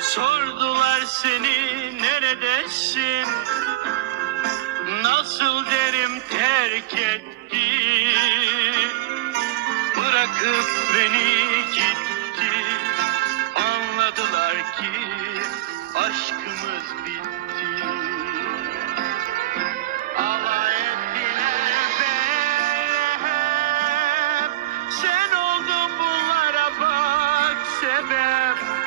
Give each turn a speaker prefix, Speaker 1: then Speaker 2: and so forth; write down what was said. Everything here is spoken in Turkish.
Speaker 1: sordular seni neredesin? nasıl derim terk etti? Bırakıp beni gitti. Anladılar ki aşkımız bitti. Alay ettiler be hep. Sen oldun bunlara bak sebep.